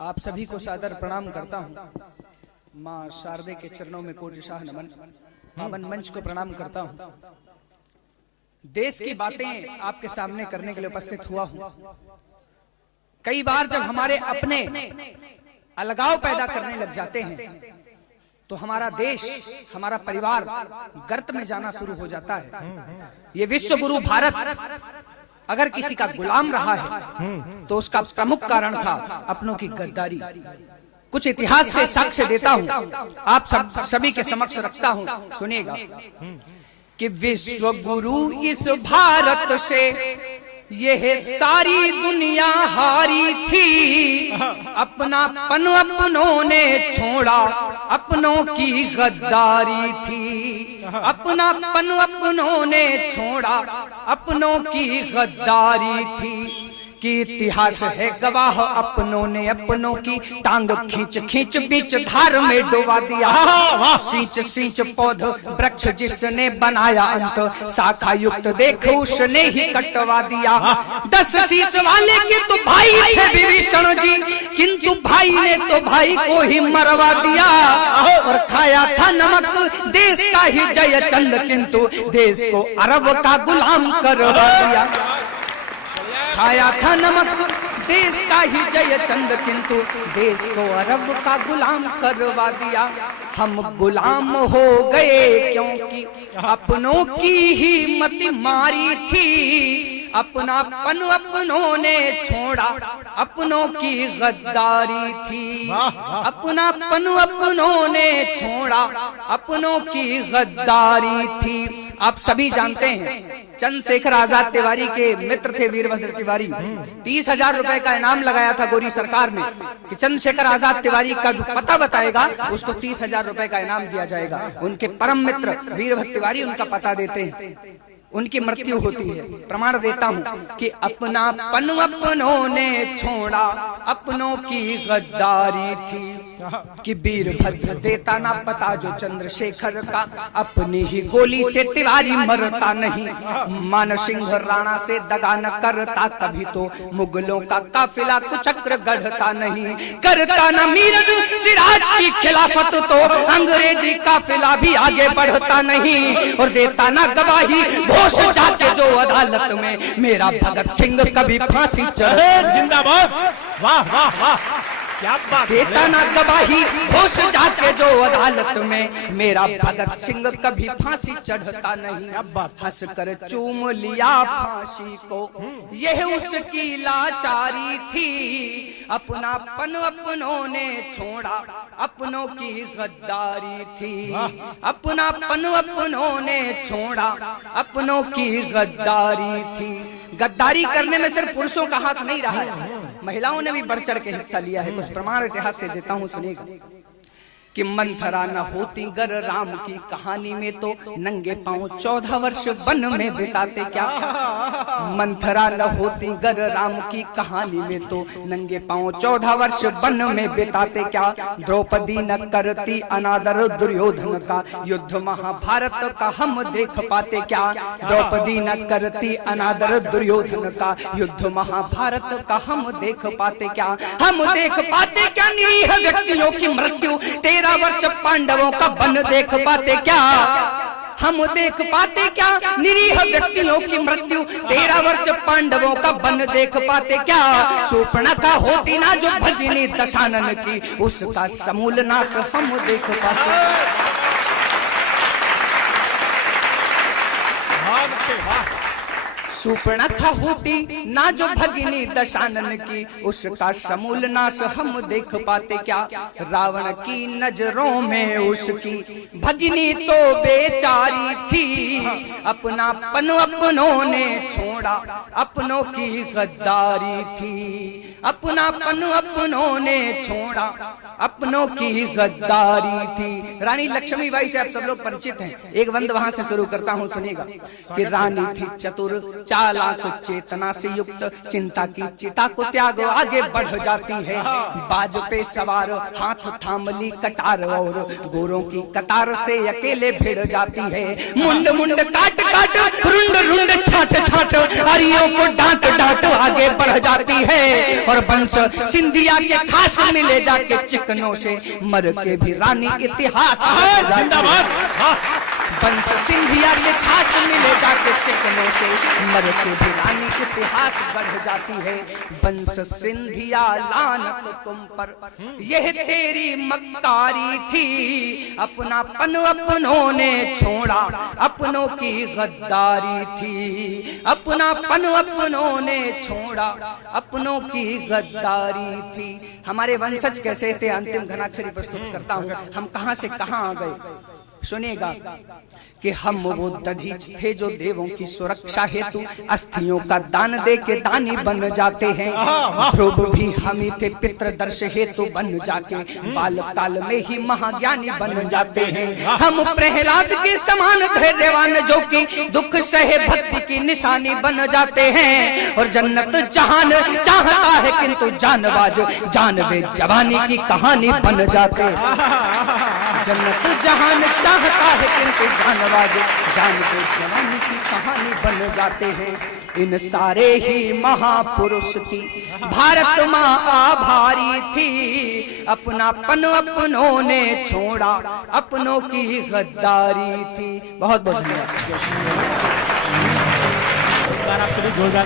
आप सभी को सादर प्रणाम करता हूँ। माँ शारदे के चरणों में कोटिशाह नमन। पावन मंच को प्रणाम करता हूँ। देश की बातें आपके सामने करने के लिए उपस्थित हुआ हूँ। कई बार जब हमारे अपने अलगाव पैदा करने लग जाते हैं तो हमारा देश, हमारा परिवार गर्त में जाना शुरू हो जाता है। ये विश्व गुरु भारत अगर किसी का गुलाम रहा है तो उसका प्रमुख कारण था अपनों की गद्दारी। कुछ इतिहास से साक्ष्य देता हूँ, आप सभी के समक्ष रखता हूँ, सुनिएगा कि विश्व गुरु इस भारत से यह सारी दुनिया हारी थी। अपनापन अपनों ने छोड़ा, अपनों की गद्दारी थी। अपनापन अपनों ने छोड़ा, अपनों की गद्दारी थी। कि इतिहास है गवाह, अपनों ने अपनों की टांग खींच खींच बीच धार में डुबा दिया। सींच सींच पौध वृक्ष जिसने बनाया अंत, शाखा युक्त देख उसने ही कटवा दिया। 10 शीश वाले के तो भाई थे विभीषण जी, किंतु भाई ने तो भाई को ही मरवा दिया। और खाया था नमक देश का ही जयचंद, किंतु देश को अरब का गुलाम करवा दिया। खाया था नमक देश का ही जयचंद, किंतु देश को अरब का गुलाम करवा दिया। हम गुलाम हो गए क्योंकि अपनों की ही मत मारी थी। अपनापन अपनों ने छोड़ा, अपनों की गद्दारी थी। अपनापन अपनों ने छोड़ा, अपनों की गद्दारी थी। आप सभी जानते हैं चंद्रशेखर आजाद तिवारी के मित्र थे वीरभद्र तिवारी। 30,000 रुपए का इनाम लगाया था गोरी सरकार ने कि चंद्रशेखर आजाद तिवारी का जो पता बताएगा उसको 30,000 रुपए का इनाम दिया जाएगा। उनके परम मित्र वीरभद्र तिवारी उनका पता देते हैं, उनकी मृत्यु होती है। प्रमाण देता हूँ कि अपनापन अपनों ने छोड़ा, अपनों की गद्दारी थी। कि वीरभद्र देता ना पता जो चंद्रशेखर का, अपनी ही गोली से तिवारी मरता नहीं। मान सिंह राणा से दगा न करता, तभी तो मुगलों का काफिला कुचक्र गढ़ता नहीं। करता न मीरज सिराज की खिलाफत, तो अंग्रेजी काफिला भी आगे बढ़ता नहीं। और देता ना गवाही घोष जाके जो अदालत में, मेरा भगत सिंह कभी फांसी चढ़े। जिंदाबाद, वाह वाह वाह, क्या बात। देता ना गवाही घोष जाके जो अदालत में, मेरा भगत सिंह कभी फांसी चढ़ता नहीं। हंस कर चूम लिया फांसी को, यह उसकी लाचारी थी। अपनापन अपनों ने छोड़ा, अपनों की गद्दारी थी। अपनापन अपनों ने छोड़ा, अपनों की गद्दारी थी। गद्दारी करने में सिर्फ पुरुषों का हाथ नहीं रहा है, महिलाओं ने भी बढ़ चढ़ के हिस्सा लिया है। कुछ प्रमाण इतिहास से देता हूँ, सुनिएगा कि मंथरा न होती गर राम की कहानी में, तो नंगे पांव 14 वर्ष वन में बिताते क्या। मंथरा न होती गर राम की कहानी में, तो नंगे पांव 14 वर्ष वन में बिताते क्या। द्रौपदी न करती अनादर दुर्योधन का, युद्ध महाभारत का हम देख पाते क्या। द्रौपदी न करती अनादर दुर्योधन का, युद्ध महाभारत का हम देख पाते क्या। हम देख पाते क्या निरीह व्यक्तियों की मृत्यु, 13 वर्ष पांडवों का वन देख पाते क्या। हम देख पाते क्या निरीह व्यक्तियों की मृत्यु, 13 वर्ष पांडवों का वन देख पाते क्या। शूर्पणखा होती ना जो भगिनी दशानन की, उसका समूल नाश हम देख पाते। शूर्पणखा होती ना जो भगिनी दशानन की, उसका समूल नाश हम देख पाते क्या। रावण की नजरों में उसकी भगिनी तो बेचारी थी। अपनापन अपनों ने छोड़ा, अपनों की गद्दारी थी। अपनापन अपनों ने छोड़ा, अपनों की गद्दारी थी। रानी लक्ष्मीबाई से आप सब लोग परिचित हैं। एक बंद वहां से शुरू करता हूँ, सुनिएगा कि रानी थी चतुर चालाक चेतना से युक्त चिंता की चिता को त्याग आगे बढ़ जाती है। बाज पे सवार हाथ थाम ली कटार और गोरों की कतार से अकेले भिड़ जाती है। मुंड मुंड काट काट रुंड रुंड छाट छाट हरियों को डांट डांट आगे बढ़ जाती है। और बंश सिंधिया के खास मिले जाके चिकनों से मर के भी रानी इतिहास जिंदाबाद। बंश सिंधिया के खास मिले जाके चिकनों से मर के भी रानी इतिहास बढ़ जाती है। बंश सिंधिया लानत तुम पर यह तेरी मक्कारी थी, अपनापन अपनों ने छोड़ा अपनों की गद्दारी थी, अपनापन अपनों ने छोड़ा अपनों की गद्दारी थी। हमारे वंशज कैसे थे अंतिम घनाक्षरी प्रस्तुत करता हूँ। हम कहां से कहां आ गए सुनिएगा कि हम वो दधीच थे जो देवों की सुरक्षा हेतु अस्थियों का दान दे के दानी बन जाते हैं। ध्रुव भी हम ही थे पितृदर्श हेतु बन जाके बाल काल में ही महाज्ञानी बन जाते हैं। हम प्रहलाद के समान धैर्यवान जो कि दुख सहे भक्ति की निशानी बन जाते हैं। और जन्नत जहान चाहता है किंतु जानबाज जान दे जवानी की कहानी बन जाते हैं। जन्नत जहान चाहता है किंतु जानबाज जान दे जवानी की कहानी बन जाते हैं। इन सारे ही महापुरुष की भारत माँ आभारी थी, अपनापन अपनों ने छोड़ा अपनों की गद्दारी थी। बहुत बहुत धन्यवाद। आप सभी जोरदार